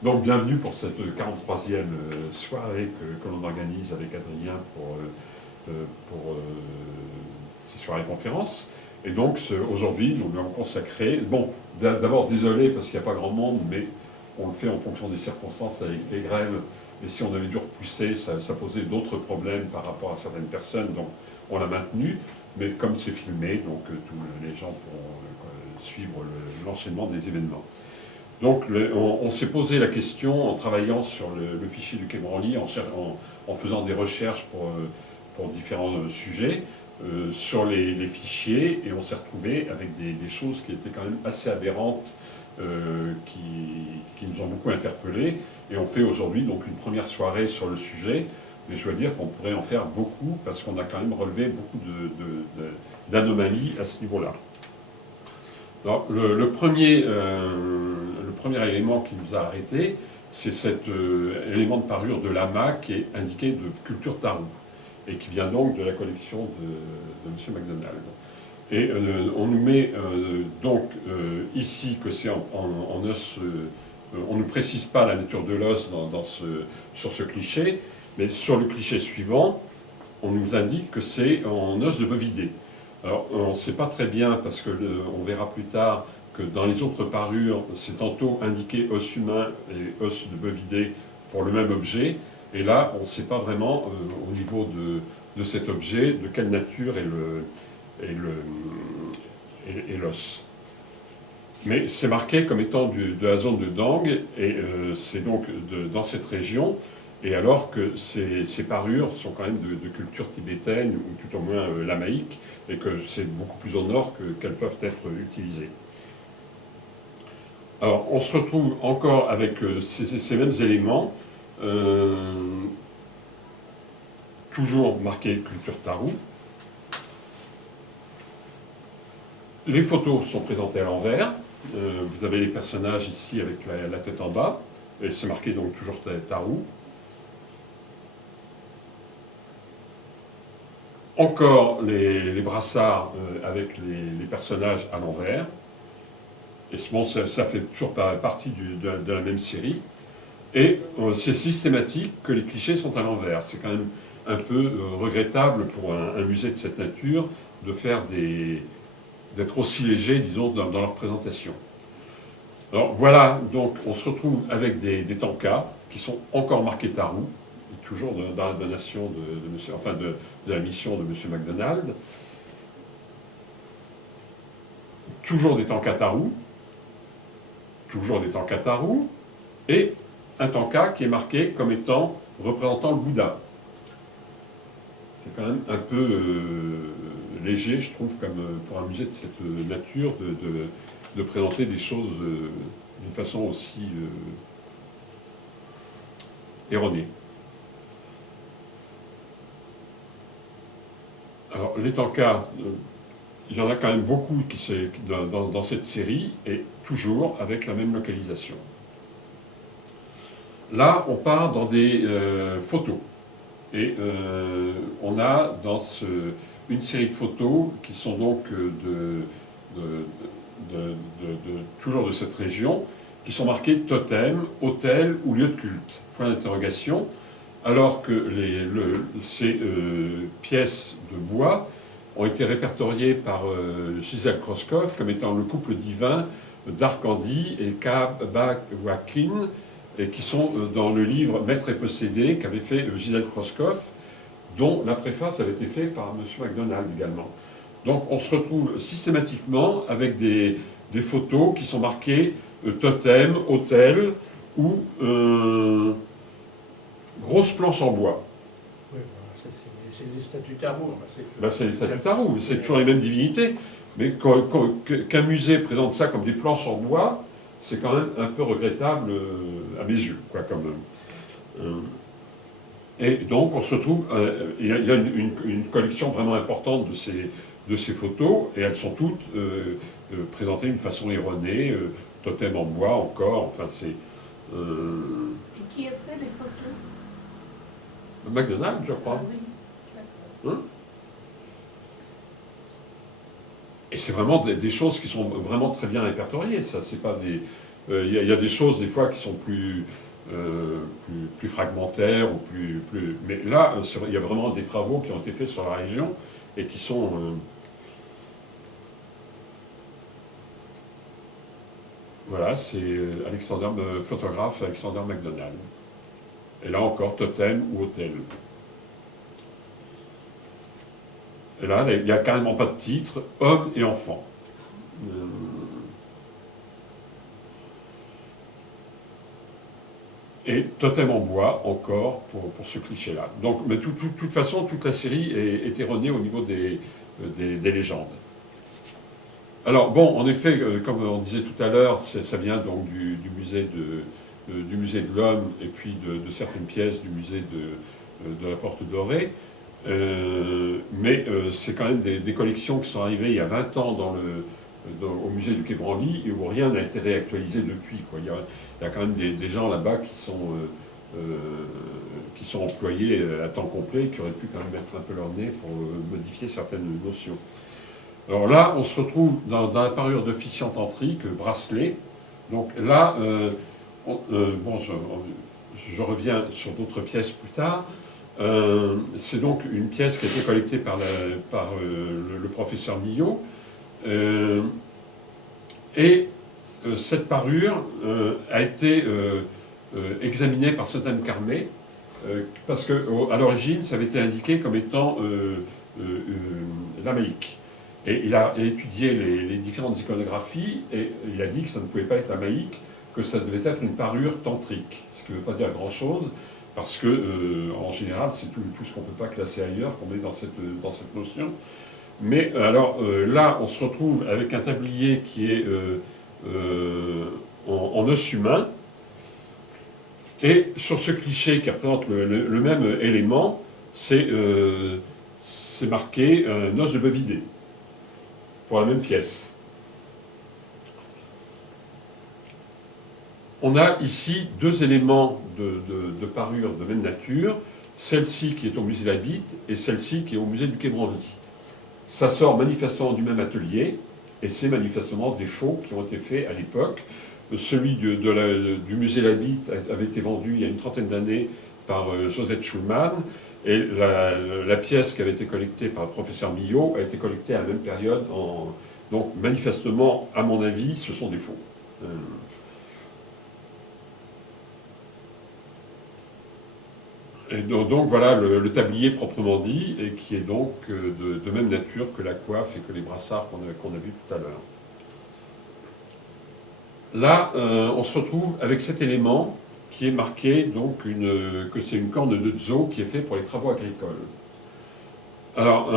Donc bienvenue pour cette 43e soirée que l'on organise avec Adrien pour ces soirées conférences. Et donc aujourd'hui, nous lui avons consacré. Bon, d'abord désolé parce qu'il n'y a pas grand monde, mais on le fait en fonction des circonstances avec les grèves. Et si on avait dû repousser, ça posait d'autres problèmes par rapport à certaines personnes. Donc on l'a maintenu. Mais comme c'est filmé, donc tous les gens pourront suivre l'enchaînement des événements. Donc on s'est posé la question en travaillant sur le fichier du Quai Branly, en faisant des recherches pour différents sujets sur les fichiers, et on s'est retrouvé avec des choses qui étaient quand même assez aberrantes, qui nous ont beaucoup interpellés. Et on fait aujourd'hui donc une première soirée sur le sujet, mais je dois dire qu'on pourrait en faire beaucoup parce qu'on a quand même relevé beaucoup d'anomalies à ce niveau-là. Alors, le premier élément qui nous a arrêtés, c'est cet élément de parure de Lama qui est indiqué de culture Tarou et qui vient donc de la collection de M. MacDonald. Et on nous met donc ici que c'est en os. On ne précise pas la nature de l'os sur ce cliché, mais sur le cliché suivant, on nous indique que c'est en os de bovidé. Alors, on ne sait pas très bien, parce qu'on verra plus tard que dans les autres parures, c'est tantôt indiqué os humain et os de bovidé pour le même objet. Et là, on ne sait pas vraiment, au niveau de cet objet, de quelle nature est l'os. Mais c'est marqué comme étant de la zone de Dang, et c'est donc dans cette région. Et alors que ces parures sont quand même de culture tibétaine, ou tout au moins lamaïque, et que c'est beaucoup plus au nord qu'elles peuvent être utilisées. Alors, on se retrouve encore avec ces mêmes éléments, toujours marqués culture Tarou. Les photos sont présentées à l'envers. Vous avez les personnages ici avec la tête en bas, et c'est marqué donc toujours Tarou. Encore les brassards avec les personnages à l'envers. Et bon, ça fait toujours partie de la même série. Et c'est systématique que les clichés sont à l'envers. C'est quand même un peu regrettable pour un musée de cette nature de faire d'être aussi léger, disons, dans leur présentation. Alors voilà, donc on se retrouve avec des tankas qui sont encore marqués Tarou, toujours dans la donation de la mission de M. MacDonald. Toujours des tankas Tarou, et un tanka qui est marqué comme étant représentant le Bouddha. C'est quand même un peu léger, je trouve, comme pour un musée de cette nature, de présenter des choses d'une façon aussi erronée. Alors, les tankas, il y en a quand même beaucoup dans cette série, et toujours avec la même localisation. Là, on part dans des photos. Et on a une série de photos qui sont donc toujours de cette région, qui sont marquées totem, hôtel ou lieu de culte. Point d'interrogation. Alors que ces pièces de bois ont été répertoriées par Gisèle Kroskov comme étant le couple divin d'Arcandie et Kabawakin, et qui sont dans le livre Maître et possédé qu'avait fait Gisèle Kroskov, dont la préface avait été faite par M. MacDonald également. Donc on se retrouve systématiquement avec des photos qui sont marquées totem, hôtel ou grosse planche en bois. Oui, c'est des statues Tarou. C'est les statues Tarou, c'est toujours les mêmes divinités. Mais qu'un musée présente ça comme des planches en bois, c'est quand même un peu regrettable à mes yeux. Et donc, on se retrouve. Il y a une collection vraiment importante de ces photos, et elles sont toutes présentées d'une façon erronée, totem en bois encore. Enfin, c'est. Et qui a fait les photos? MacDonald, je crois. Ah, oui. Et c'est vraiment des choses qui sont vraiment très bien répertoriées. Ça, c'est pas Il y a des choses, des fois, qui sont plus fragmentaires, ou mais là, il y a vraiment des travaux qui ont été faits sur la région, et qui sont... voilà, c'est photographe Alexander MacDonald. Et là encore, totem ou hôtel. Et là, il n'y a carrément pas de titre, homme et enfant. Et totem en bois, encore, pour ce cliché-là. Donc, mais de toute façon, toute la série est erronée au niveau des légendes. Alors, bon, en effet, comme on disait tout à l'heure, ça vient donc du musée de l'Homme, et puis de certaines pièces du musée de la Porte Dorée. Mais c'est quand même des collections qui sont arrivées il y a 20 ans au musée du Quai Branly, et où rien n'a été réactualisé depuis, quoi. Il y a quand même des gens là-bas qui sont employés à temps complet, qui auraient pu quand même mettre un peu leur nez pour modifier certaines notions. Alors là, on se retrouve dans la parure de Ficient Tantrique, bracelet. Donc là, je reviens sur d'autres pièces plus tard. C'est donc une pièce qui a été collectée par le professeur Millot. Et cette parure a été examinée par Satan Carmet, parce qu'à l'origine, ça avait été indiqué comme étant lamaïque. Et il a étudié les différentes iconographies, et il a dit que ça ne pouvait pas être lamaïque, que ça devait être une parure tantrique. Ce qui ne veut pas dire grand-chose, parce que, en général, c'est tout ce qu'on ne peut pas classer ailleurs qu'on met dans cette notion. Mais alors là, on se retrouve avec un tablier qui est en os humain, et sur ce cliché qui représente le même élément, c'est marqué un os de bœuf vidé, pour la même pièce. On a ici deux éléments de parure de même nature, celle-ci qui est au musée Labitte et celle-ci qui est au musée du Quai Branly. Ça sort manifestement du même atelier, et c'est manifestement des faux qui ont été faits à l'époque. Celui du musée Labitte avait été vendu il y a une trentaine d'années par Josette Schulman, et la pièce qui avait été collectée par le professeur Millot a été collectée à la même période. Donc manifestement, à mon avis, ce sont des faux. Et donc voilà le tablier proprement dit, et qui est donc de même nature que la coiffe et que les brassards qu'on a vus tout à l'heure. Là, on se retrouve avec cet élément qui est marqué donc que c'est une corne de Dzo qui est faite pour les travaux agricoles. Alors,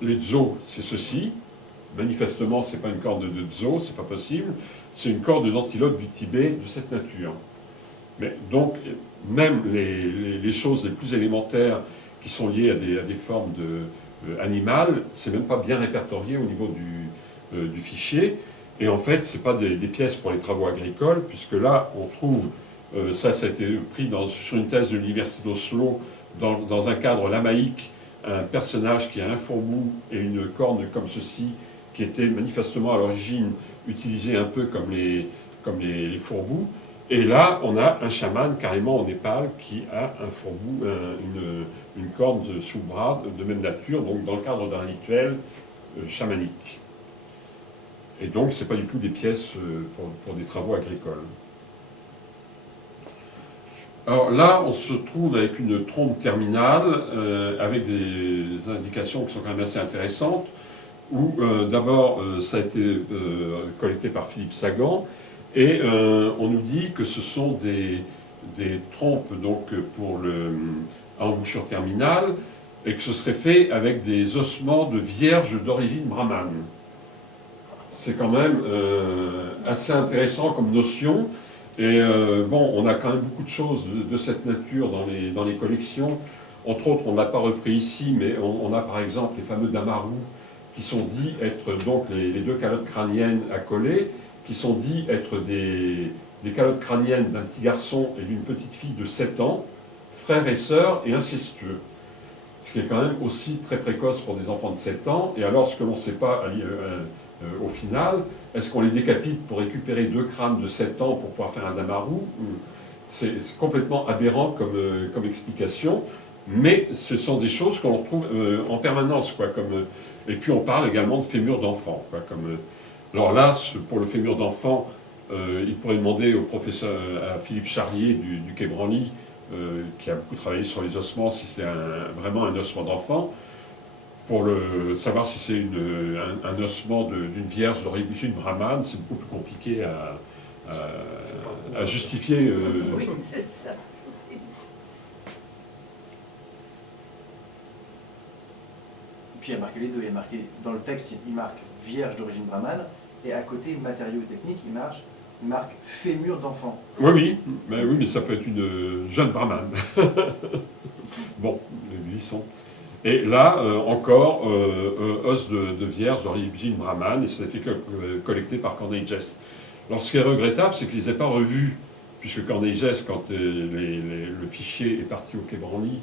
les Dzo, c'est ceci. Manifestement, ce n'est pas une corne de Dzo, c'est pas possible. C'est une corne d'antilope du Tibet de cette nature. Mais donc, même les choses les plus élémentaires qui sont liées à des formes animales, c'est même pas bien répertorié au niveau du fichier. Et en fait, ce n'est pas des pièces pour les travaux agricoles, puisque là, on trouve, ça a été pris sur une thèse de l'université d'Oslo, dans un cadre lamaïque, un personnage qui a un fourbou et une corne comme ceci, qui était manifestement à l'origine utilisé un peu comme les fourbous. Et là, on a un chaman carrément au Népal qui a un fourbou, une corne sous le bras de même nature, donc dans le cadre d'un rituel chamanique. Et donc, ce n'est pas du tout des pièces pour des travaux agricoles. Alors là, on se trouve avec une trompe terminale, avec des indications qui sont quand même assez intéressantes, où d'abord, ça a été collecté par Philippe Sagan, et on nous dit que ce sont des trompes donc, pour l'embouchure terminale, et que ce serait fait avec des ossements de vierges d'origine brahmane. C'est quand même assez intéressant comme notion. Et bon, on a quand même beaucoup de choses de cette nature dans les collections. Entre autres, on ne l'a pas repris ici, mais on a par exemple les fameux damarous, qui sont dits être donc les deux calottes crâniennes à coller, qui sont dits être des calottes crâniennes d'un petit garçon et d'une petite fille de 7 ans, frères et sœurs et incestueux. Ce qui est quand même aussi très précoce pour des enfants de 7 ans. Et alors, ce que l'on ne sait pas au final. Est-ce qu'on les décapite pour récupérer 2 crânes de 7 ans pour pouvoir faire un damaru? C'est complètement aberrant comme explication, mais ce sont des choses qu'on retrouve en permanence, quoi, et puis on parle également de fémur d'enfant, quoi, alors là, pour le fémur d'enfant, il pourrait demander au professeur, à Philippe Charlier du Quai Branly, qui a beaucoup travaillé sur les ossements, si c'est vraiment un ossement d'enfant, pour savoir si c'est un ossement d'une vierge d'origine brahmane. C'est beaucoup plus compliqué à justifier. Oui, c'est ça. Puis il y a marqué les deux. Il y a marqué, dans le texte, il marque vierge d'origine brahmane, et à côté, matériaux techniques, il marque fémur d'enfant. Oui, mais ça peut être une jeune brahmane. Bon, les glissons. Et là, encore, os de vierge d'origine brahmane, et ça a été collecté par Corneille Geste. Alors, ce qui est regrettable, c'est qu'ils ne les aient pas revus, puisque Corneille Geste, quand le fichier est parti au Quai Branly,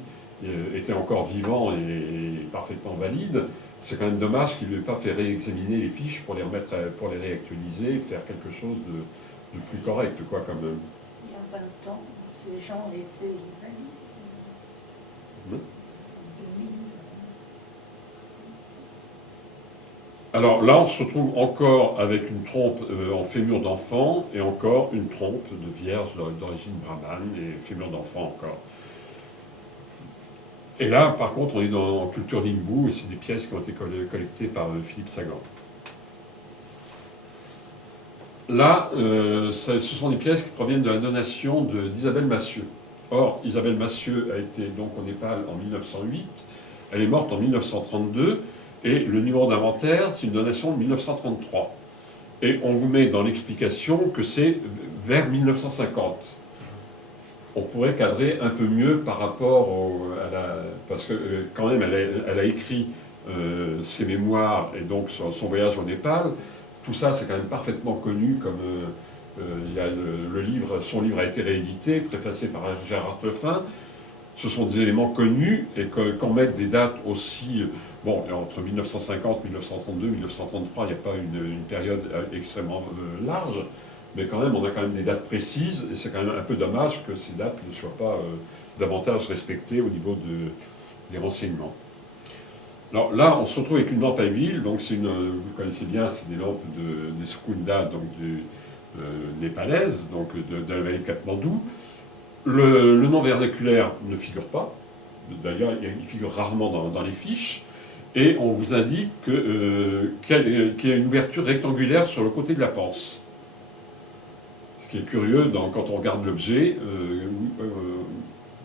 était encore vivant et parfaitement valide. C'est quand même dommage qu'il n'ait pas fait réexaminer les fiches pour les remettre, pour les réactualiser, faire quelque chose de plus correct, quoi, quand même. Il y a 20 ans, ces gens étaient valides. Alors là, on se retrouve encore avec une trompe en fémur d'enfant et encore une trompe de vierge d'origine brahmane et fémur d'enfant encore. Et là, par contre, on est en culture Limbu et c'est des pièces qui ont été collectées par Philippe Sagan. Là, ce sont des pièces qui proviennent de la donation d'Isabelle Massieu. Or, Isabelle Massieu a été donc au Népal en 1908, elle est morte en 1932, et le numéro d'inventaire, c'est une donation de 1933. Et on vous met dans l'explication que c'est vers 1950. On pourrait cadrer un peu mieux par rapport parce que quand même, elle a écrit ses mémoires et donc son voyage au Népal. Tout ça, c'est quand même parfaitement connu, comme il y a son livre a été réédité, préfacé par Gérard Teffin. Ce sont des éléments connus et qu'on mette des dates aussi. Bon, entre 1950, 1932, 1933, il n'y a pas une période extrêmement large, mais quand même, on a quand même des dates précises et c'est quand même un peu dommage que ces dates ne soient pas davantage respectées au niveau des renseignements. Alors là, on se retrouve avec une lampe à huile, donc vous connaissez bien, c'est des lampes des Sukunda, donc népalaises, donc de la vallée de Katmandou. Le nom vernaculaire ne figure pas, d'ailleurs il figure rarement dans les fiches, et on vous indique qu'il y a une ouverture rectangulaire sur le côté de la panse. Ce qui est curieux, quand on regarde l'objet,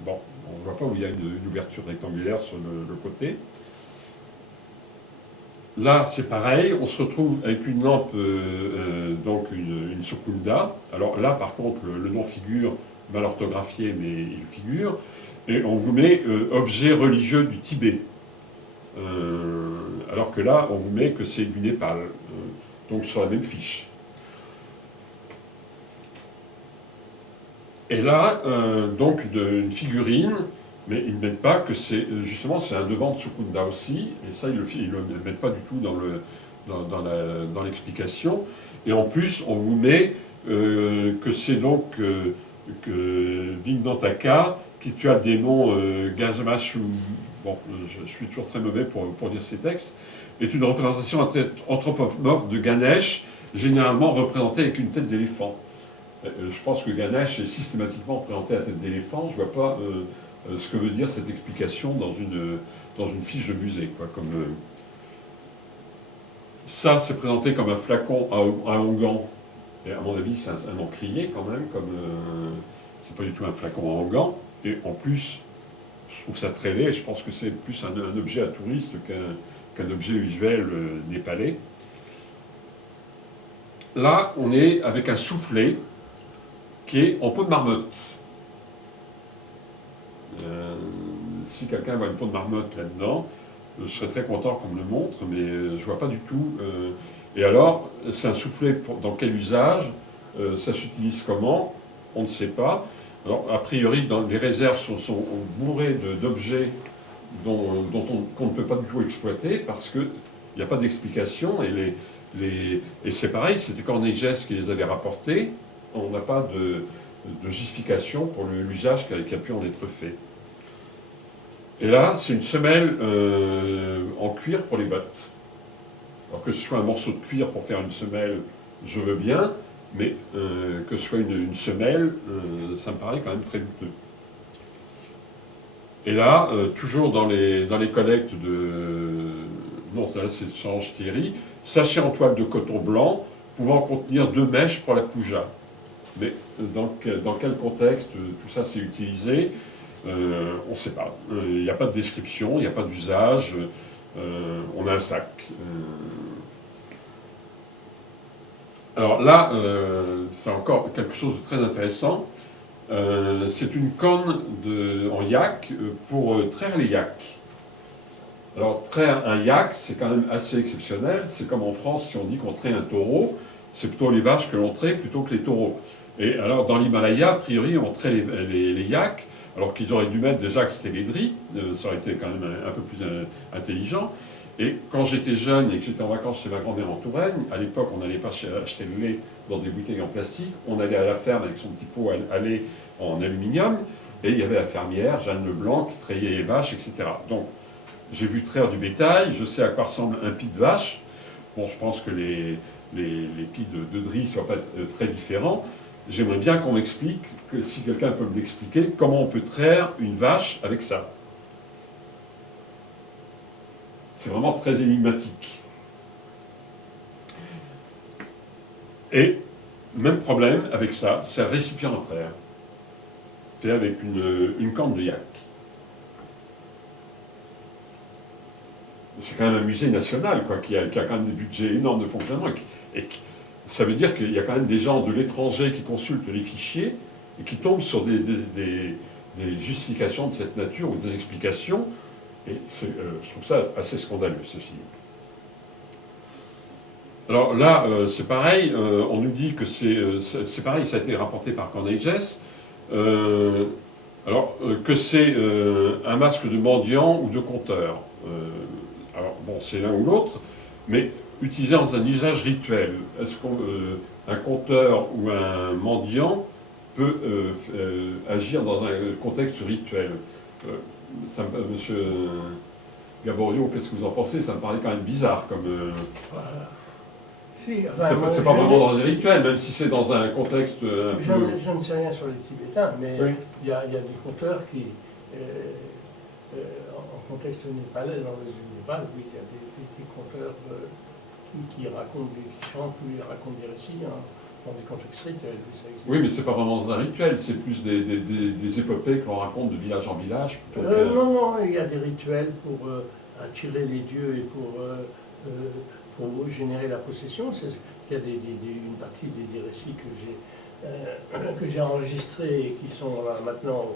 bon, on ne voit pas où il y a une ouverture rectangulaire sur le côté. Là, c'est pareil, on se retrouve avec une lampe, donc une Sukunda. Alors là, par contre, le nom figure mal orthographié, mais il figure. Et on vous met objet religieux du Tibet. Alors que là, on vous met que c'est du Népal. Donc sur la même fiche. Et là, donc une figurine, mais ils ne mettent pas que c'est justement c'est un devant de Sukunda aussi, et ça ils ne le mettent pas du tout dans l'explication. Et en plus, on vous met que c'est donc que Vignantaka, qui tua le démon Gazamashu, bon, je suis toujours très mauvais pour lire ces textes, est une représentation anthropomorphe de Ganesh, généralement représentée avec une tête d'éléphant. Je pense que Ganesh est systématiquement représenté à la tête d'éléphant. Je ne vois pas ce que veut dire cette explication dans une fiche de musée, quoi, ça, c'est présenté comme un flacon à onguent. Et à mon avis, c'est un encrier quand même, c'est pas du tout un flacon à onguent. Et en plus, je trouve ça très laid, et je pense que c'est plus un objet à touriste qu'un objet usuel népalais. Là, on est avec un soufflet qui est en peau de marmotte. Si quelqu'un voit une peau de marmotte là-dedans, je serais très content qu'on me le montre, mais je ne vois pas du tout. Et alors, c'est un soufflet dans quel usage? Ça s'utilise comment? On ne sait pas. Alors, a priori, les réserves sont bourrées d'objets qu'on ne peut pas du tout exploiter parce qu'il n'y a pas d'explication et Et c'est pareil, c'était Corneille-Gesse qui les avait rapportés. On n'a pas de justification pour l'usage qui a pu en être fait. Et là, c'est une semelle en cuir pour les bottes. Alors que ce soit un morceau de cuir pour faire une semelle, je veux bien, mais que ce soit une semelle, ça me paraît quand même très douteux. Et là, toujours dans les collectes de... Non, là c'est Change Thierry, sachet en toile de coton blanc, pouvant contenir 2 mèches pour la pouja. Mais dans quel contexte tout ça s'est utilisé, on ne sait pas. Il n'y a pas de description, il n'y a pas d'usage. On a un sac. Alors là, c'est encore quelque chose de très intéressant. C'est une corne en yak pour traire les yaks. Alors, traire un yak, c'est quand même assez exceptionnel. C'est comme en France, si on dit qu'on traite un taureau, c'est plutôt les vaches que l'on traite plutôt que les taureaux. Et alors, dans l'Himalaya, a priori, on traite les yaks, alors qu'ils auraient dû mettre déjà que c'était les dris, ça aurait été quand même un peu plus intelligent. Et quand j'étais jeune et que j'étais en vacances chez ma grand-mère en Touraine, à l'époque, on n'allait pas acheter le lait dans des bouteilles en plastique, on allait à la ferme avec son petit pot à lait en aluminium, et il y avait la fermière, Jeanne Leblanc, qui trayait les vaches, etc. Donc, j'ai vu traire du bétail, je sais à quoi ressemble un pis de vache. Bon, je pense que les pis de Dri ne soient pas très différents. J'aimerais bien qu'on m'explique, que si quelqu'un peut me l'expliquer, comment on peut traire une vache avec ça. C'est vraiment très énigmatique. Et même problème avec ça, c'est un récipient en traire, fait avec une corne de yak. C'est quand même un musée national, quoi, qui a quand même des budgets énormes de fonctionnement. Et ça veut dire qu'il y a quand même des gens de l'étranger qui consultent les fichiers et qui tombent sur des justifications de cette nature ou des explications. Et je trouve ça assez scandaleux, ceci. Alors là, c'est pareil, on nous dit que c'est pareil, ça a été rapporté par Corneille-Gesse, que c'est un masque de mendiant ou de conteur. Alors bon, c'est l'un ou l'autre, mais utilisé dans un usage rituel. Est-ce qu'un conteur ou un mendiant peut agir dans un contexte rituel? Monsieur Gaborio, qu'est-ce que vous en pensez? Ça me paraît quand même bizarre comme... Si, enfin, c'est pas vraiment dans un rituel, même si c'est dans un contexte un peu... Je ne sais rien sur les Tibétains, mais Oui. il y a des conteurs qui, en contexte népalais, dans le Népal, oui, il y a des conteurs qui racontent, qui chantent ou qui racontent des récits dans des contextes rituels. Oui, mais c'est pas vraiment dans un rituel, c'est plus des épopées que l'on raconte de village en village. Non, il y a des rituels pour attirer les dieux et pour générer la possession. Il y a une partie des récits que j'ai enregistrés et qui sont là maintenant,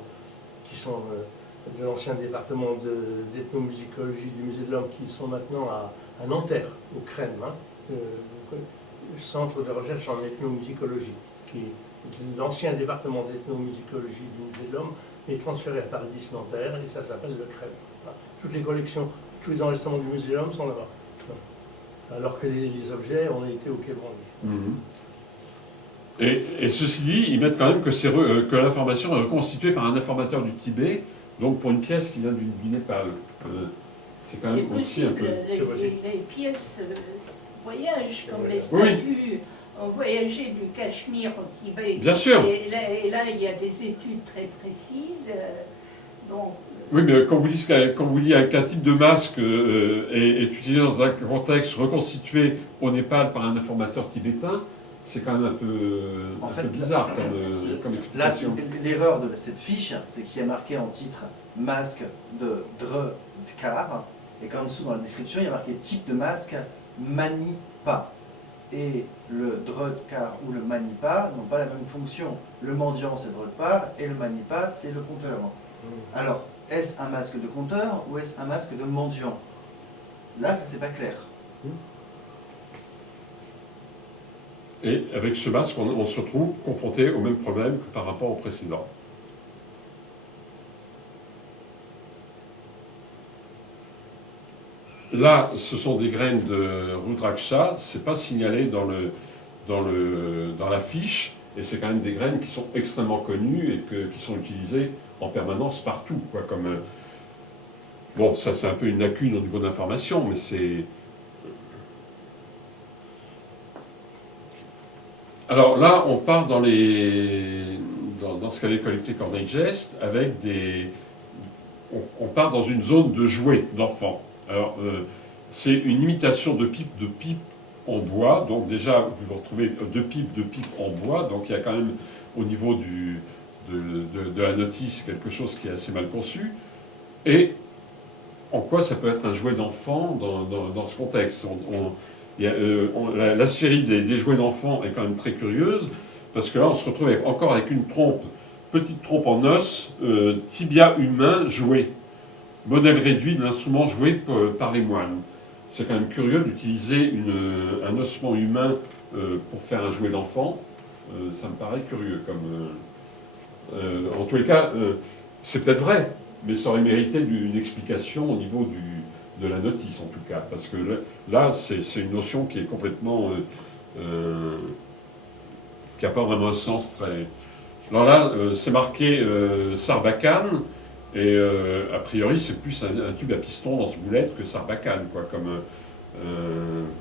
qui sont de l'ancien département d'ethnomusicologie du Musée de l'Homme, qui sont maintenant à Nanterre, au CREM, Centre de recherche en ethnomusicologie, qui est l'ancien département d'ethnomusicologie du Musée de l'Homme, est transféré à Paris 10 Nanterre et ça s'appelle le CREM. Toutes les collections, tous les enregistrements du Musée de l'Homme sont là-bas. Alors que les objets ont été au Quai Branly. Et ceci dit, ils mettent quand même que l'information est reconstituée par un informateur du Tibet, donc pour une pièce qui vient du Népal. C'est quand même aussi un peu... Les pièces voyagent, comme les statues ont voyagé du Cachemire au Tibet. Bien sûr. Et là, il y a des études très précises. Oui, mais quand vous dites qu'un type de masque est utilisé dans un contexte reconstitué au Népal par un informateur tibétain, c'est quand même un peu bizarre comme explication. Là, l'erreur de cette fiche, c'est qu'il y a marqué en titre masque de Dre-Tkar, et qu'en dessous dans la description, il y a marqué type de masque Manipa. Et le Dre-Tkar ou le Manipa n'ont pas la même fonction. Le mendiant, c'est Dre-Tkar, et le Manipa, c'est le compteur. Alors, est-ce un masque de compteur ou est-ce un masque de mendiant? Là, ça c'est pas clair. Et avec ce masque, on se retrouve confronté au même problème que par rapport au précédent. Là, ce sont des graines de Rudraksha, c'est pas signalé dans la fiche, et c'est quand même des graines qui sont extrêmement connues et qui sont utilisées en permanence partout, quoi, comme... bon, ça c'est un peu une lacune au niveau de l'information, mais c'est... Alors là, on part dans ce qu'avait collecté Corneille Geste avec des... On part dans une zone de jouets d'enfants. Alors, c'est une imitation de pipe en bois. Donc déjà, vous retrouvez deux pipes en bois. Donc il y a quand même, au niveau de la notice, quelque chose qui est assez mal conçu. Et en quoi ça peut être un jouet d'enfant dans ce contexte? La série des jouets d'enfants est quand même très curieuse, parce que là, on se retrouve encore avec une trompe, petite trompe en os, tibia humain joué, modèle réduit de l'instrument joué par les moines. C'est quand même curieux d'utiliser un ossement humain pour faire un jouet d'enfant. Ça me paraît curieux. En tous les cas, c'est peut-être vrai, mais ça aurait mérité une explication au niveau de la notice, en tout cas. Parce que là, c'est une notion qui est complètement... qui n'a pas vraiment un sens très... Alors là, c'est marqué Sarbacane, et a priori, c'est plus un tube à piston dans ce boulette que Sarbacane, quoi,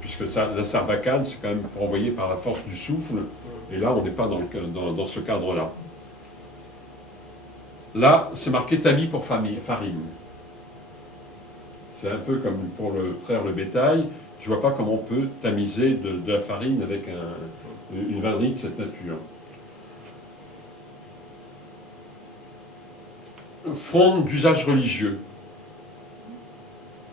puisque la Sarbacane, c'est quand même envoyé par la force du souffle, et là, on n'est pas dans ce cadre-là. Là, c'est marqué tamis pour farine. C'est un peu comme pour traire le bétail. Je ne vois pas comment on peut tamiser de la farine avec une vannerie de cette nature. Fronde d'usage religieux.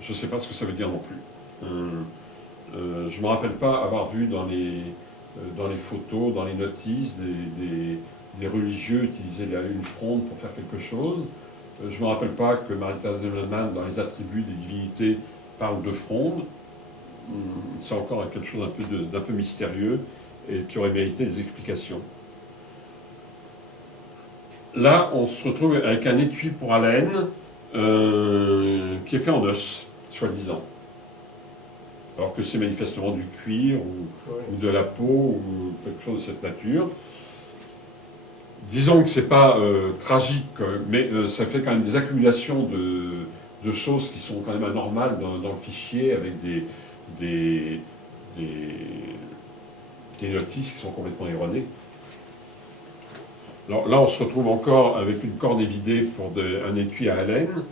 Je ne sais pas ce que ça veut dire non plus. Je ne me rappelle pas avoir vu dans les photos, dans les notices, des religieux utiliser une fronde pour faire quelque chose. Je ne me rappelle pas que Marie-Thérèse de Lanman, dans les attributs des divinités, parle de fronde. C'est encore quelque chose d'un peu mystérieux et qui aurait mérité des explications. Là, on se retrouve avec un étui pour haleine qui est fait en os, soi-disant. Alors que c'est manifestement du cuir ou de la peau ou quelque chose de cette nature. Disons que c'est pas tragique, mais ça fait quand même des accumulations de choses qui sont quand même anormales dans le fichier, avec des notices qui sont complètement erronées. Alors là, on se retrouve encore avec une corne évidée pour un étui à haleine.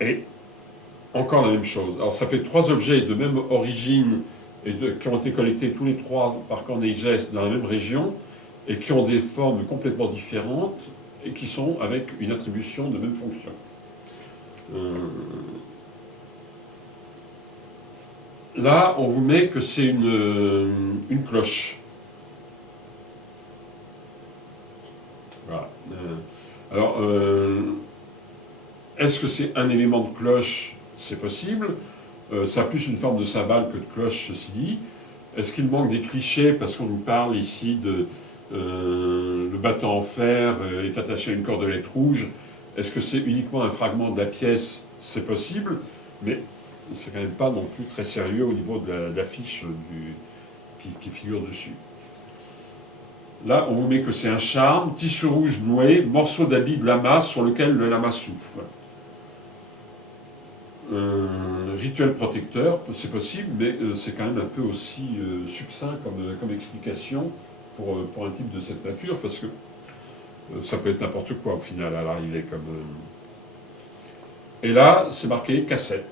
Et encore la même chose. Alors ça fait 3 objets de même origine et qui ont été collectés tous les 3 par Corneille Geste dans la même région et qui ont des formes complètement différentes et qui sont avec une attribution de même fonction. Là, on vous met que c'est une cloche. Voilà. Alors, est-ce que c'est un élément de cloche? C'est possible. Ça a plus une forme de cymbale que de cloche, ceci dit. Est-ce qu'il manque des clichés parce qu'on nous parle ici de le bâton en fer est attaché à une cordelette rouge? Est-ce que c'est uniquement un fragment de la pièce? C'est possible, mais c'est quand même pas non plus très sérieux au niveau de l'affiche qui figure dessus. Là, on vous met que c'est un charme, tissu rouge noué, morceau d'habit de lama sur lequel le lama souffle. Rituel protecteur, c'est possible, mais c'est quand même un peu aussi succinct comme explication pour un type de cette nature, parce que ça peut être n'importe quoi au final à l'arrivée. Et là, c'est marqué cassette.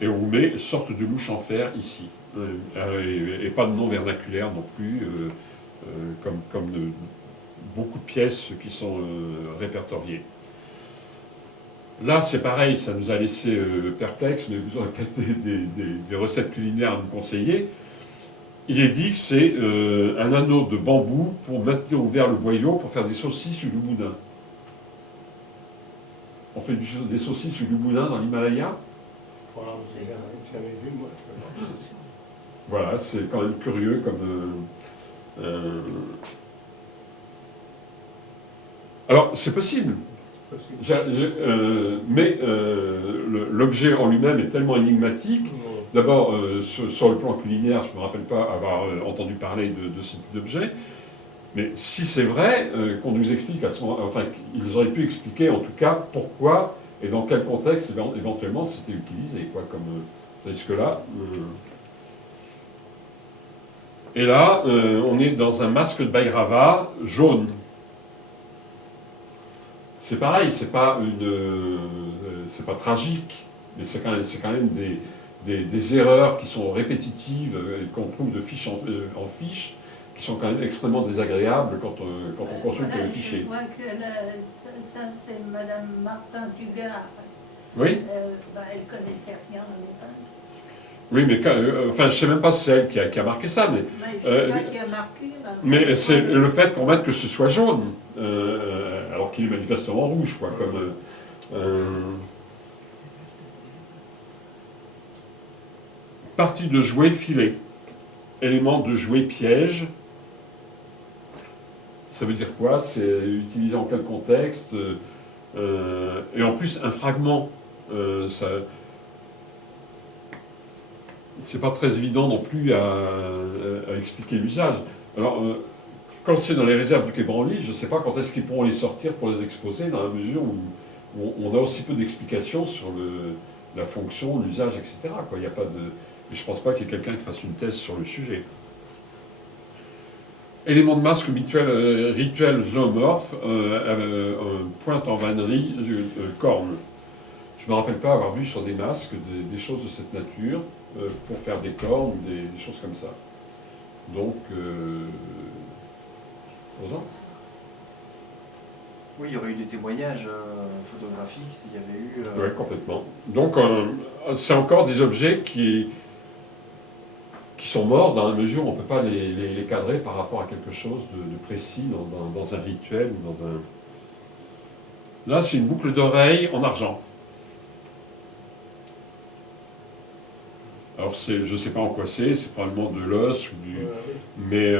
Et on vous met sorte de louche en fer ici. Et pas de nom vernaculaire non plus, comme beaucoup de pièces qui sont répertoriées. Là, c'est pareil, ça nous a laissé perplexes, mais vous aurez peut-être des recettes culinaires à nous conseiller. Il est dit que c'est un anneau de bambou pour maintenir ouvert le boyau pour faire des saucisses ou du boudin. On fait des saucisses ou du boudin dans l'Himalaya? Voilà, j'ai jamais vu, moi. Voilà, c'est quand même curieux comme... Alors, c'est possible. Possible. Mais l'objet en lui-même est tellement énigmatique. D'abord, sur le plan culinaire, je ne me rappelle pas avoir entendu parler de ce type d'objet. Mais si c'est vrai, qu'on nous explique à ce moment, enfin, ils auraient pu expliquer en tout cas pourquoi et dans quel contexte éventuellement c'était utilisé, quoi, comme tandis que là. Et là, on est dans un masque de Bhairava jaune. C'est pareil, c'est pas tragique, mais c'est quand même des erreurs qui sont répétitives, qu'on trouve de fiche en fiche, qui sont quand même extrêmement désagréables quand on consulte Voilà, le fichier. je vois que ça c'est Madame Martin Dugard. Oui, Elle connaissait rien en Népal. oui, mais enfin, je sais même pas si c'est elle qui a marqué ça, mais Je ne sais pas qui a marqué. mais c'est le fait qu'on mette que ce soit jaune, alors qu'il est manifestement rouge, quoi, comme. Partie de jouet filet. Élément de jouet piège. Ça veut dire quoi? C'est utilisé en quel contexte? Et en plus, un fragment. C'est pas très évident non plus à expliquer l'usage. Alors, quand c'est dans les réserves du Quai Branly, je ne sais pas quand est-ce qu'ils pourront les sortir pour les exposer, dans la mesure où on a aussi peu d'explications sur la fonction, l'usage, etc. Quoi. Il y a pas de... Et je ne pense pas qu'il y ait quelqu'un qui fasse une thèse sur le sujet. Élément de masque rituel zoomorphe, pointe en vannerie, corne. Je ne me rappelle pas avoir vu sur des masques des choses de cette nature pour faire des cornes ou des choses comme ça. Donc, Oui, il y aurait eu des témoignages photographiques s'il y avait eu... Oui, complètement. Donc, c'est encore des objets qui sont morts dans la mesure où on ne peut pas les cadrer par rapport à quelque chose de précis dans un rituel ou dans un... Là, c'est une boucle d'oreille en argent. Alors, je ne sais pas en quoi c'est probablement de l'os ou du... Mais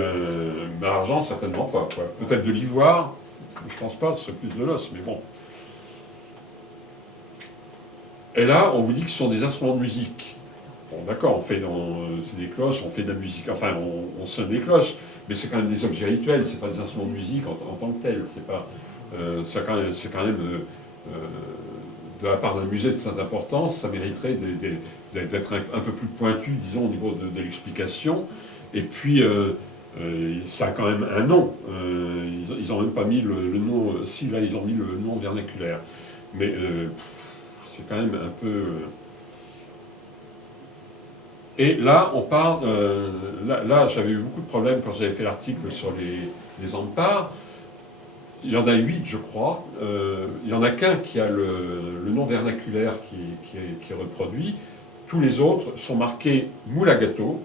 l'argent, certainement pas. Peut-être de l'ivoire, je pense pas, ce serait plus de l'os, mais bon. Et là, on vous dit que ce sont des instruments de musique. Bon, d'accord, c'est des cloches, on fait de la musique, enfin, on sonne des cloches, mais c'est quand même des objets rituels, c'est pas des instruments de musique en tant que tels. C'est pas, c'est quand même de la part d'un musée de cette importance, ça mériterait d'être un peu plus pointu, disons, au niveau de l'explication. Et puis, ça a quand même un nom. Ils n'ont même pas mis le nom, si là, ils ont mis le nom vernaculaire. Mais c'est quand même un peu... Et là, on parle... là j'avais eu beaucoup de problèmes quand j'avais fait l'article sur les ampars. Il y en a 8, je crois. Il n'y en a qu'un qui a le nom vernaculaire qui est reproduit. Tous les autres sont marqués moule à gâteau.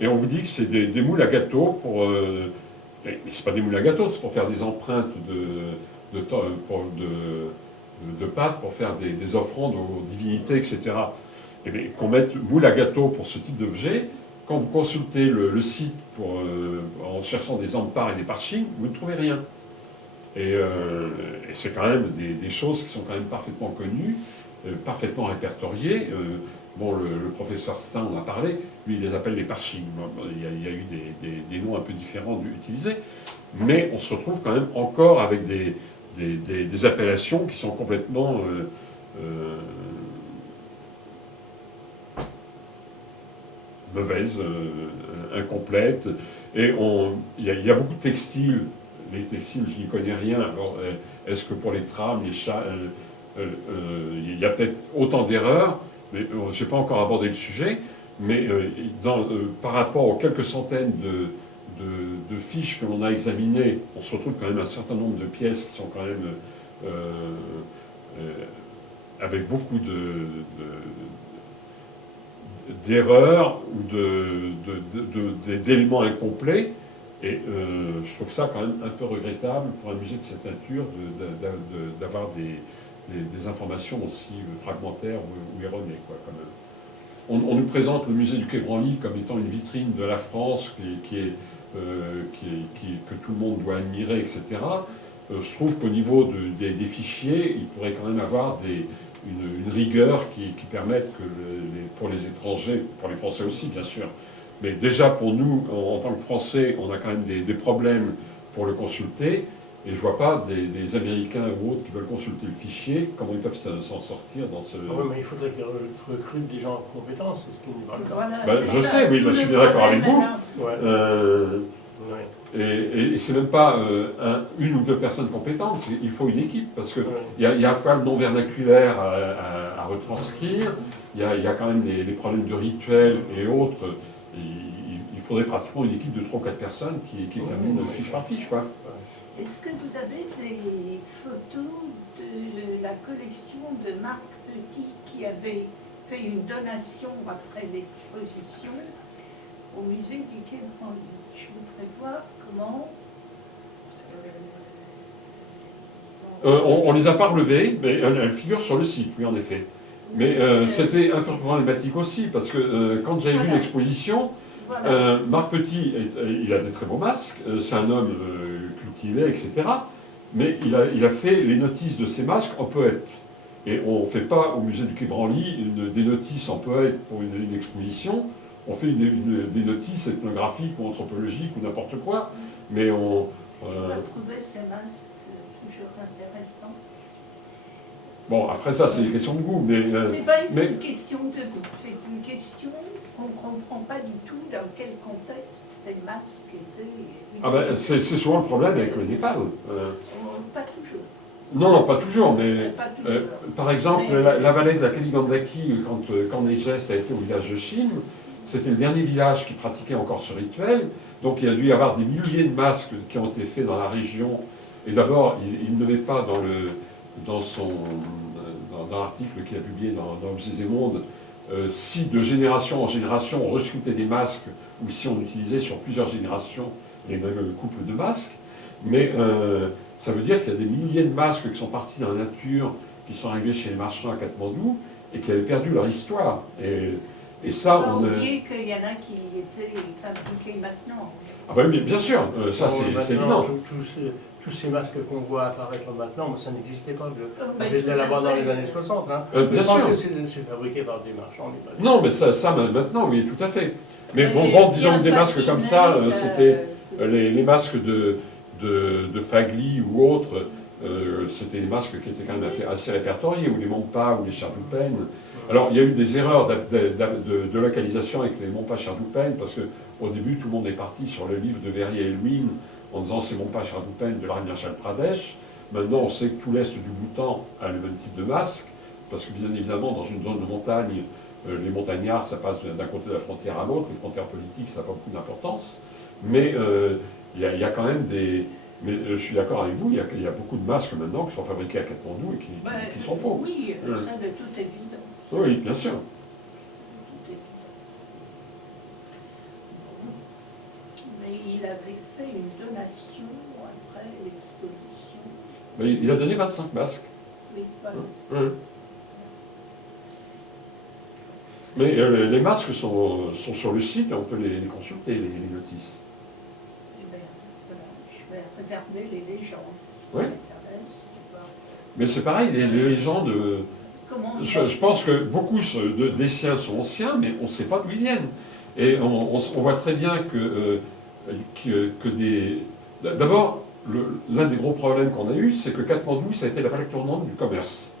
Et on vous dit que c'est des moules à gâteau pour... mais ce pas des moules à gâteau, c'est pour faire des empreintes de pâtes, pour faire des offrandes aux divinités, etc. Et bien, qu'on mette moule à gâteau pour ce type d'objet, quand vous consultez le site en cherchant des ampars et des parchings, vous ne trouvez rien. Et c'est quand même des choses qui sont quand même parfaitement connues, parfaitement répertoriées. Bon, le professeur Stein en a parlé, lui il les appelle les parchings. Il y a eu des noms un peu différents utilisés, mais on se retrouve quand même encore avec des appellations qui sont complètement mauvaises, incomplètes. Et il y a beaucoup de textiles. Les textiles, je n'y connais rien. Alors, est-ce que pour les trames, les chats, il y a peut-être autant d'erreurs, mais je n'ai pas encore abordé le sujet, mais par rapport aux quelques centaines de fiches que l'on a examinées, on se retrouve quand même un certain nombre de pièces qui sont quand même avec beaucoup d'erreurs ou d'éléments incomplets. Et je trouve ça quand même un peu regrettable pour un musée de cette nature d'avoir des informations aussi fragmentaires ou erronées, quoi, quand même. On nous présente le musée du Quai Branly comme étant une vitrine de la France que tout le monde doit admirer, etc. je trouve qu'au niveau des fichiers, il pourrait quand même avoir une rigueur qui permette que pour les étrangers, pour les Français aussi bien sûr, mais déjà pour nous, en tant que Français, on a quand même des problèmes pour le consulter, et je ne vois pas des Américains ou autres qui veulent consulter le fichier, comment ils peuvent s'en sortir dans ce... Oui, mais il faudrait qu'ils recrutent des gens compétents, c'est ce qui n'est pas le cas. Voilà, Ben, c'est je ça, sais, oui, tout ben, le je suis bien d'accord avec problème, vous. alors. Ouais. Ouais. Et c'est même pas une ou deux personnes compétentes, il faut une équipe, parce qu'il y a à la fois le non vernaculaire à retranscrire, il y a quand même les problèmes de rituels et autres. Il faudrait pratiquement une équipe de 3 ou 4 personnes qui examinent fiche par fiche, quoi. Est-ce que vous avez des photos de la collection de Marc Petit qui avait fait une donation après l'exposition au musée du Quai Branly? Je voudrais voir comment... On les a pas relevées, mais elles figurent sur le site, oui, en effet. Mais c'était un peu problématique aussi, parce que quand j'avais vu l'exposition, Voilà. Marc Petit, il a des très beaux masques, c'est un homme cultivé, etc. Mais il a fait les notices de ses masques en poète. Et on ne fait pas au musée du Quai Branly des notices en poète pour une exposition, on fait des notices ethnographiques ou anthropologiques ou n'importe quoi, mais on... Je vais trouver ces masques toujours intéressants. Bon, après ça, c'est une question de goût, mais... C'est pas une question de goût, c'est une question qu'on ne comprend pas du tout dans quel contexte ces masques étaient... Ah ben, c'est souvent le problème avec le Népal. Pas toujours. Non, pas toujours, mais... Pas toujours. Par exemple, Mais- la vallée de la Kaligandaki, quand Négès a été au village de Chine, c'était le dernier village qui pratiquait encore ce rituel. Donc il y a dû y avoir des milliers de masques qui ont été faits dans la région. Et d'abord, il ne met pas dans l'article qu'il a publié dans Obséz et Monde, si de génération en génération on rescrutait des masques, ou si on utilisait sur plusieurs générations les mêmes couples de masques. Mais ça veut dire qu'il y a des milliers de masques qui sont partis dans la nature, qui sont arrivés chez les marchands à Katmandou, et qui avaient perdu leur histoire. Et ça, on on... a oublié qu'il y en a qui étaient fabriqués maintenant. Ah ben oui, bien sûr, ça Bon, c'est maintenant, évident. Tous ces masques qu'on voit apparaître maintenant, ça n'existait pas. Mais J'étais tout à là-bas dans fait. les années 60. Hein. Bien je pense sûr. que c'est fabriqué par des marchands. Mais pas Non, mais ça maintenant, oui, tout à fait. Mais Et bon, disons bien que des masques comme ça, patiné, c'était les masques de Fagli ou autres, c'était des masques qui étaient quand même assez répertoriés, ou les Mompas ou les Chardoupen. Alors, il y a eu des erreurs de localisation avec les Mompas Chardoupen, parce qu'au début, tout le monde est parti sur le livre de Verrier et Luynes en disant c'est Mompas Chardoupen de l'Arunachal Pradesh. Maintenant, on sait que tout l'est du Bhoutan a le même type de masque, parce que bien évidemment, dans une zone de montagne, les montagnards, ça passe d'un côté de la frontière à l'autre, les frontières politiques, ça n'a pas beaucoup d'importance. Mais il y a quand même des... Mais je suis d'accord avec vous, il y a beaucoup de masques maintenant qui sont fabriqués à Katmandou et qui sont faux. Oui, ça de toute évidence. Oui, bien sûr. De toute évidence. Bon. Mais il avait fait une donation après l'exposition. Mais il a donné 25 masques. Oui, voilà. Oui. Mais les masques sont sur le site et on peut les consulter, les notices. Eh bien, voilà, je vais regarder les légendes. Oui. Ça m'intéresse de voir Mais c'est pareil, les légendes... comment Je pense que beaucoup des siens sont anciens, mais on ne sait pas d'où ils viennent. Et on voit très bien que des... D'abord, l'un des gros problèmes qu'on a eu, c'est que Katmandou, ça a été la plaque tournante du commerce.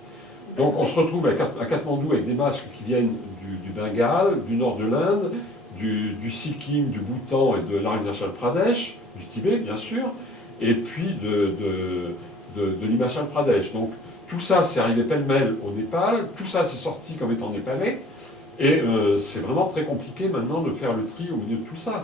Donc on se retrouve à Katmandou avec des masques qui viennent du Bengale, du nord de l'Inde, du Sikkim, du Bhoutan et de l'Arunachal Pradesh, du Tibet bien sûr, et puis de l'Himachal Pradesh. Donc tout ça, c'est arrivé pêle-mêle au Népal, tout ça, c'est sorti comme étant népalais, et c'est vraiment très compliqué maintenant de faire le tri au milieu de tout ça.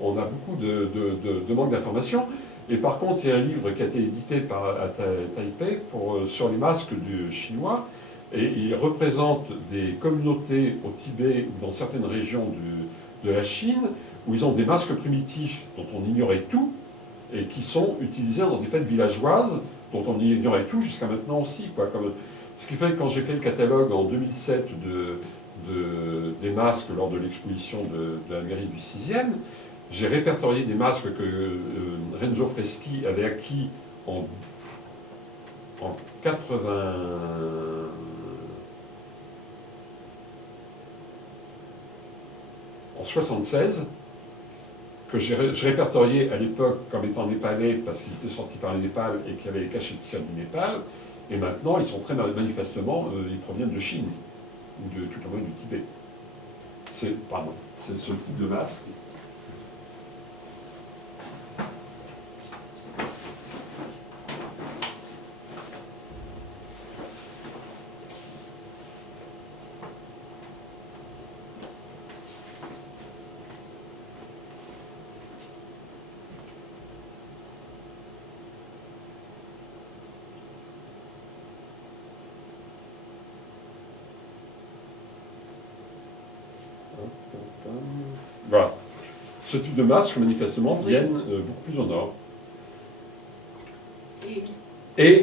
On a beaucoup de manque d'informations. Et par contre, il y a un livre qui a été édité à Taipei sur les masques du chinois, et il représente des communautés au Tibet ou dans certaines régions de la Chine, où ils ont des masques primitifs dont on ignorait tout, et qui sont utilisés dans des fêtes villageoises, dont on ignorait tout jusqu'à maintenant aussi. Ce qui fait que quand j'ai fait le catalogue en 2007 des masques lors de l'exposition de la mairie du 6e, j'ai répertorié des masques que Renzo Freschi avait acquis en 80... En 76, que je répertoriais à l'époque comme étant népalais parce qu'ils étaient sortis par le Népal et qu'il y avait les cachets de cire du Népal, et maintenant ils sont très manifestement, ils proviennent de Chine, ou de tout au moins du Tibet. C'est ce type de masque. Voilà. Ce type de masques, manifestement, viennent beaucoup plus au nord. Et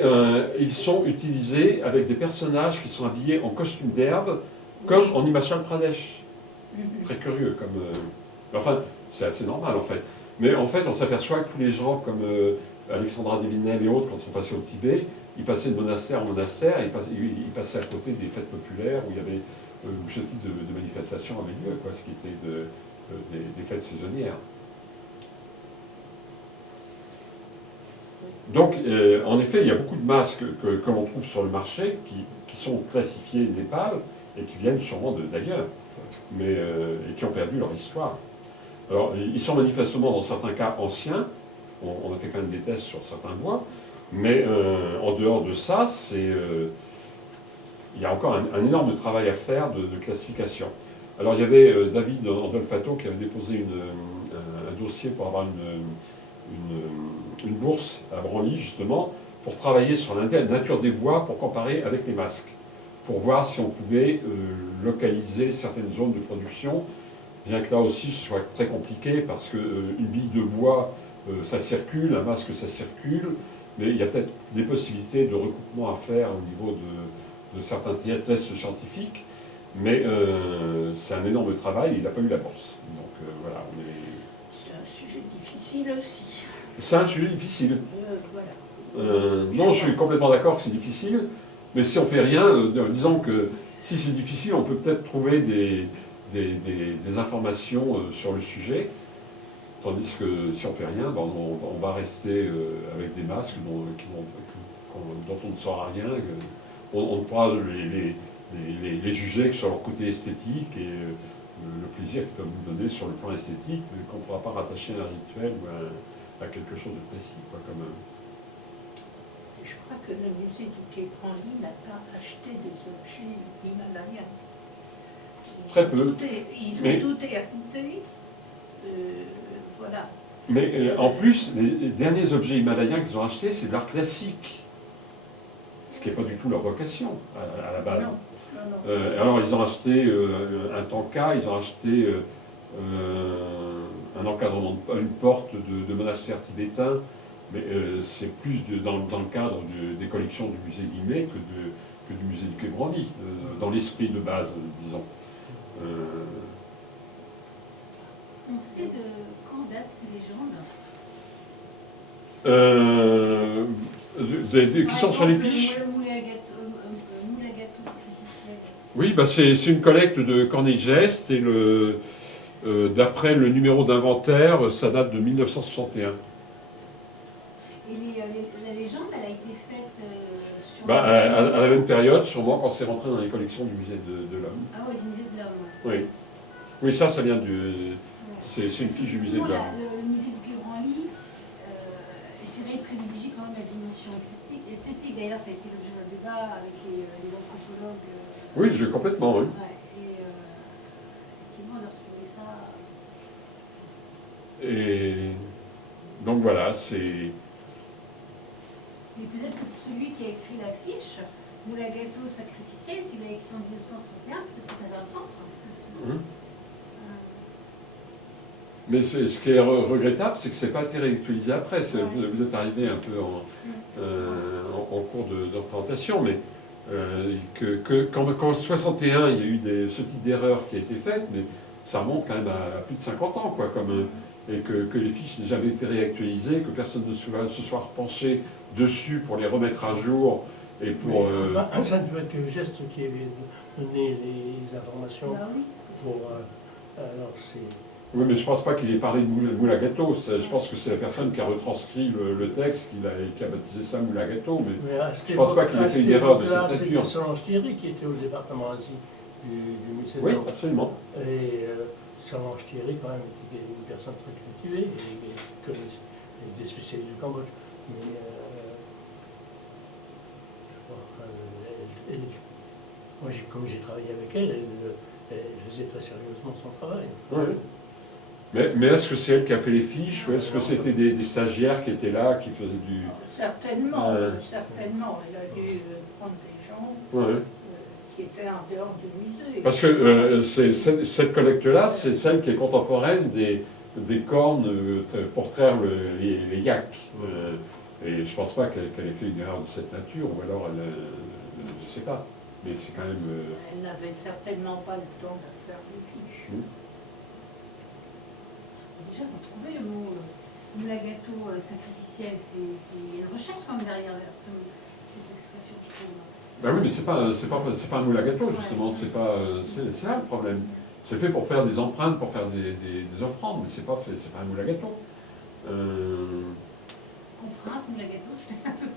ils sont utilisés avec des personnages qui sont habillés en costume d'herbe, comme en Himachal Pradesh. Très curieux, comme... enfin, c'est assez normal, en fait. Mais en fait, on s'aperçoit que tous les gens, comme Alexandra Devinel et autres, quand ils sont passés au Tibet, ils passaient de monastère en monastère, ils passaient à côté des fêtes populaires où il y avait ce type de manifestation avait lieu, quoi, ce qui était des fêtes saisonnières. Donc, en effet, il y a beaucoup de masques que l'on trouve sur le marché qui sont classifiés Népal et qui viennent sûrement d'ailleurs, mais et qui ont perdu leur histoire. Alors, ils sont manifestement, dans certains cas, anciens. On a fait quand même des tests sur certains bois, mais en dehors de ça, il y a encore un énorme travail à faire de classification. Alors, il y avait David Andolfato qui avait déposé un dossier pour avoir une bourse à Branly, justement, pour travailler sur la nature des bois pour comparer avec les masques, pour voir si on pouvait localiser certaines zones de production, bien que là aussi ce soit très compliqué, parce qu'une bille de bois, ça circule, un masque, ça circule, mais il y a peut-être des possibilités de recoupement à faire au niveau de certains tests scientifiques, mais c'est un énorme travail, il n'a pas eu la bourse. Donc voilà, c'est un sujet difficile aussi. C'est un sujet difficile. Voilà. Non, je suis complètement d'accord que c'est difficile, mais si on ne fait rien, disons que si c'est difficile, on peut peut-être trouver des informations sur le sujet, tandis que si on ne fait rien, ben on va rester avec des masques dont on ne saura rien. On ne pourra les juger que sur leur côté esthétique et le plaisir qu'ils peuvent nous donner sur le plan esthétique, mais qu'on ne pourra pas rattacher à un rituel ou à quelque chose de précis, quoi, comme Je crois que le musée du Quai Branly n'a pas acheté des objets himalayens. Très peu. Ils ont tout hérité. Voilà. Mais en plus, les derniers objets himalayens qu'ils ont achetés, c'est de l'art classique. Ce qui n'est pas du tout leur vocation à la base. Non, non, non. Alors ils ont acheté un tanka, ils ont acheté un encadrement, une porte de monastère tibétain, mais c'est plus dans le cadre des collections du musée Guimet que du musée du Quai Branly, dans l'esprit de base, disons. On sait de quand datent ces légendes Qui sont sur les fiches. Le moule à gâteau sacrificiel. Oui, bah c'est une collecte de Corneille Geste et d'après le numéro d'inventaire, ça date de 1961. Et la légende, elle a été faite sur... À la même période, sûrement quand c'est rentré dans les collections du musée de l'Homme. Ah oui, du musée de l'Homme. Oui. Oui, ça vient du... C'est une fiche du musée de l'Homme. Le musée du Quai Branly, je dirais, privilégie quand même la dimension esthétique. D'ailleurs, ça a été l'objet d'un débat avec les anthropologues. Oui, complètement, oui. Ouais, et effectivement, de retrouver ça... Et donc voilà, c'est... Mais peut-être que celui qui a écrit l'affiche, moule à gâteau sacrificiel, s'il l'a écrit en 1961, peut-être que ça avait un sens. Mais ce qui est regrettable, c'est que ce n'est pas été réactualisé après. Vous êtes arrivé un peu en cours de représentation, mais qu'en 61, il y a eu ce type d'erreur qui a été faite, mais ça remonte quand même à plus de 50 ans, quoi, et que les fiches n'aient jamais été réactualisées, que personne ne se soit repenché dessus pour les remettre à jour et pour... Enfin, ça ne peut être que le geste qui est donné les informations Bah oui, pour... alors c'est... Oui, mais je ne pense pas qu'il ait parlé de moule à gâteau. Je pense que c'est la personne qui a retranscrit le texte, qui a baptisé ça moule à gâteau. Mais je ne pense pas qu'il ait fait une erreur de cette nature. C'était Solange Thierry qui était au département Asie du musée de Oui, l'Europe. absolument. Et Solange Thierry, quand même, était une personne très cultivée et qui connaissait des spécialistes du Cambodge. Mais moi, comme j'ai travaillé avec elle, elle faisait très sérieusement son travail. Oui. Mais est-ce que c'est elle qui a fait les fiches ou est-ce que c'était des stagiaires qui étaient là, qui faisaient du... Certainement, certainement. Elle a dû prendre des gens Ouais. qui étaient en dehors du musée. Parce que cette collecte-là, c'est celle qui est contemporaine des cornes pour traire les yaks. Et je ne pense pas qu'elle ait fait une erreur de cette nature, ou alors je ne sais pas. Mais c'est quand même... Elle n'avait certainement pas le temps de faire des fiches. déjà, pour trouver le mot moule à gâteau sacrificiel, c'est une recherche quand même derrière cette expression, je trouve. Ben oui, mais c'est pas un moule à gâteau, justement. C'est là le problème. C'est fait pour faire des empreintes, pour faire des offrandes, mais c'est pas un moule à gâteau. Empreinte, moule à gâteau, c'est un peu ça.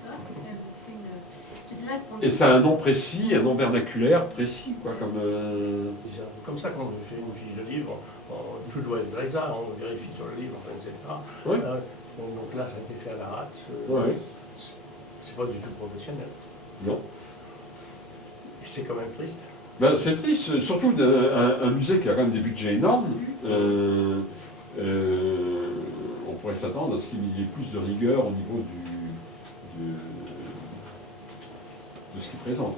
Et ça a un nom précis, un nom vernaculaire précis, quoi, Comme ça, quand on fait une fiche de livre, tout doit être exact, on vérifie sur le livre, enfin, etc. Oui. Donc là, ça a été fait à la rate. Ouais. C'est pas du tout professionnel. Non. Et c'est quand même triste. Ben, c'est triste, surtout un musée qui a quand même des budgets énormes. On pourrait s'attendre à ce qu'il y ait plus de rigueur au niveau de ce qu'il présente.